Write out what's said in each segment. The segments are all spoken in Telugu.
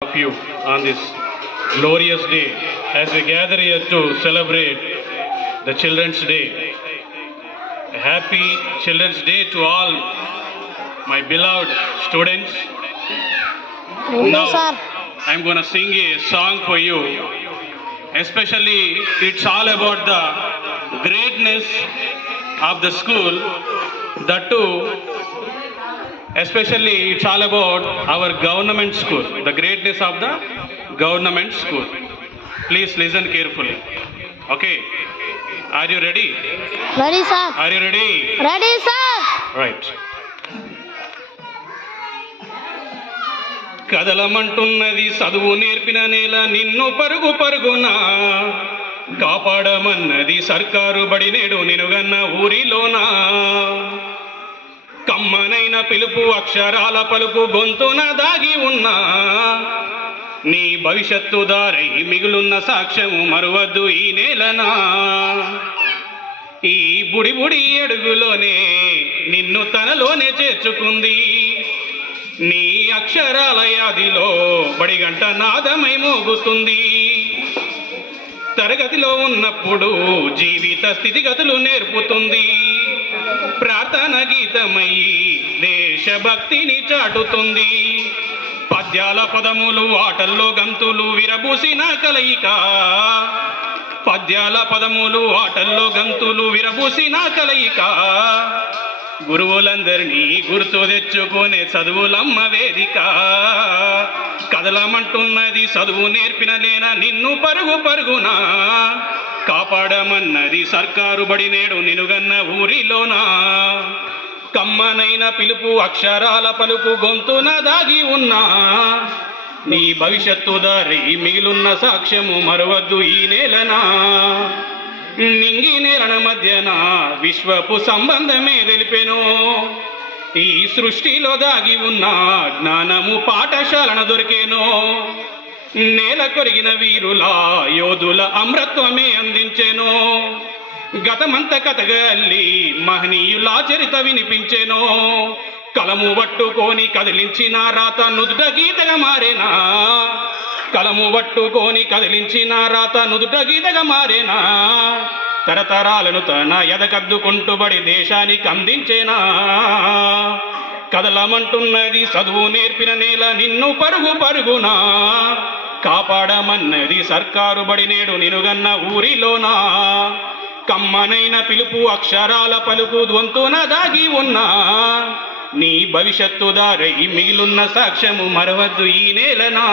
Of you on this glorious day as we gather here to celebrate the Children's Day. A happy Children's Day to all my beloved students. Now, I'm going to sing a song for you. Especially, it's all about the greatness of the school. That too, especially it's all about our government school, the greatness of the government school. Please listen carefully. Okay, are you ready? Ready, sir. Are you ready? Ready, sir. Right. కదలమంటున్నది చదువు నేర్పిన నేల నిన్ను పరుగు పరుగున కాపాడమన్నది సర్కారు బడి నేడు నినుగన్న ఊరిలోనా కమ్మనైన పిలుపు అక్షరాల పలుకు గొంతున దాగి ఉన్నా నీ భవిష్యత్తు దారై మిగులున్న సాక్ష్యము మరువద్దు ఈ నేలనా ఈ బుడి బుడి అడుగులోనే నిన్ను తనలోనే చేర్చుకుంది నీ అక్షరాల యాదిలో బడిగంట నాదమై మోగుతుంది తరగతిలో ఉన్నప్పుడు జీవిత స్థితిగతులు నేర్పుతుంది ప్రార్థన గీతమయ్యి దేశభక్తిని చాటుతుంది పద్యాల పదములు ఆటల్లో గంతులు విరబూసిన కలయిక పద్యాల పదములు ఆటల్లో గంతులు విరబూసిన కలయిక గురువులందరినీ గుర్తు తెచ్చుకునే చదువులమ్మ వేదిక కదలమంటున్నది చదువు నేర్పిన లేన నిన్ను పరుగు పరుగునా కాపాడమన్నది సర్కారు బడి నేడు నినుగన్న ఊరిలోనా కమ్మనైన పిలుపు అక్షరాల పలుకు గొంతున దాగి ఉన్నా నీ భవిష్యత్తు దారి మిగిలున్న సాక్ష్యము మరవద్దు ఈ నేలనా నింగి నేలన మధ్యన విశ్వపు సంబంధమే తెలిపెను ఈ సృష్టిలో దాగి ఉన్న జ్ఞానము పాఠశాలన దొరికేను నేల కొరిగిన వీరుల యోధుల అమృత్వమే అందించెను గతమంత కథగా అల్లి మహనీయుల చరిత వినిపించెను కలము పట్టుకొని కదిలించిన రాత నుదుట గీతగా మారేనా కలము పట్టుకొని కదిలించిన రాత నుదుట గీతగా మారేనా తరతరాలను తన ఎదకద్దుకుంటూ బడి దేశానికి అందించేనా కదలమంటున్నది చదువు నేర్పిన నేల నిన్ను పరుగు పరుగునా కాపాడమన్నది సర్కారు బడి నేడు నినుగన్న ఊరిలోనా కమ్మనైన పిలుపు అక్షరాల పలుకు గొంతున దాగి ఉన్నా నీ భవిష్యత్తు దారై మిగిలున్న సాక్ష్యము మరవద్దు ఈ నేలనా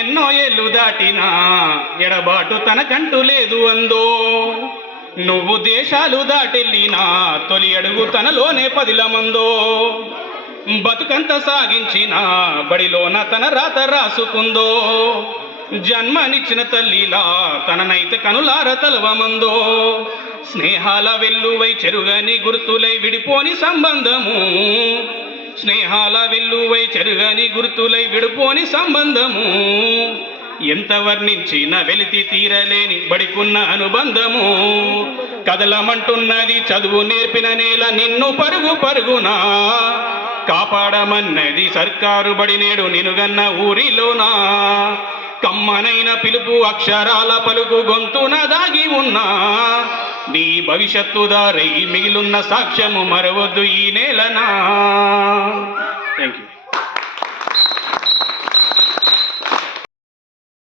ఎన్నో ఏళ్ళు దాటినా ఎడబాటు తనకంటూ లేదు అందో నువ్వు దేశాలు దాటెళ్ళినా తొలి అడుగు తనలోనే పదిలమందో బతుకంత సాగించిన బడిలోన తన రాత రాసుకుందో జన్మనిచ్చిన తల్లిలా తననైతే కనులార తలవమందో స్నేహాల వెల్లువై చెరుగని గుర్తులై విడిపోని సంబంధము స్నేహాల వెల్లువై చెరుగని గుర్తులై విడిపోని సంబంధము ఎంత వర్ణించిన వెలితి తీరలేని బడికున్న అనుబంధము కదలమంటున్నది చదువు నేర్పిన నేల నిన్ను పరుగు పరుగునా కాపాడమన్నది సర్కారు బడి నేడు నినుగన్న ఊరిలోనా కమ్మనైన పిలుపు అక్షరాల పలుకు గొంతున దాగి ఉన్నా నీ భవిష్యత్తు దారై మిగిలున్న సాక్ష్యము మరవద్దు ఈ నేలనా. Thank you.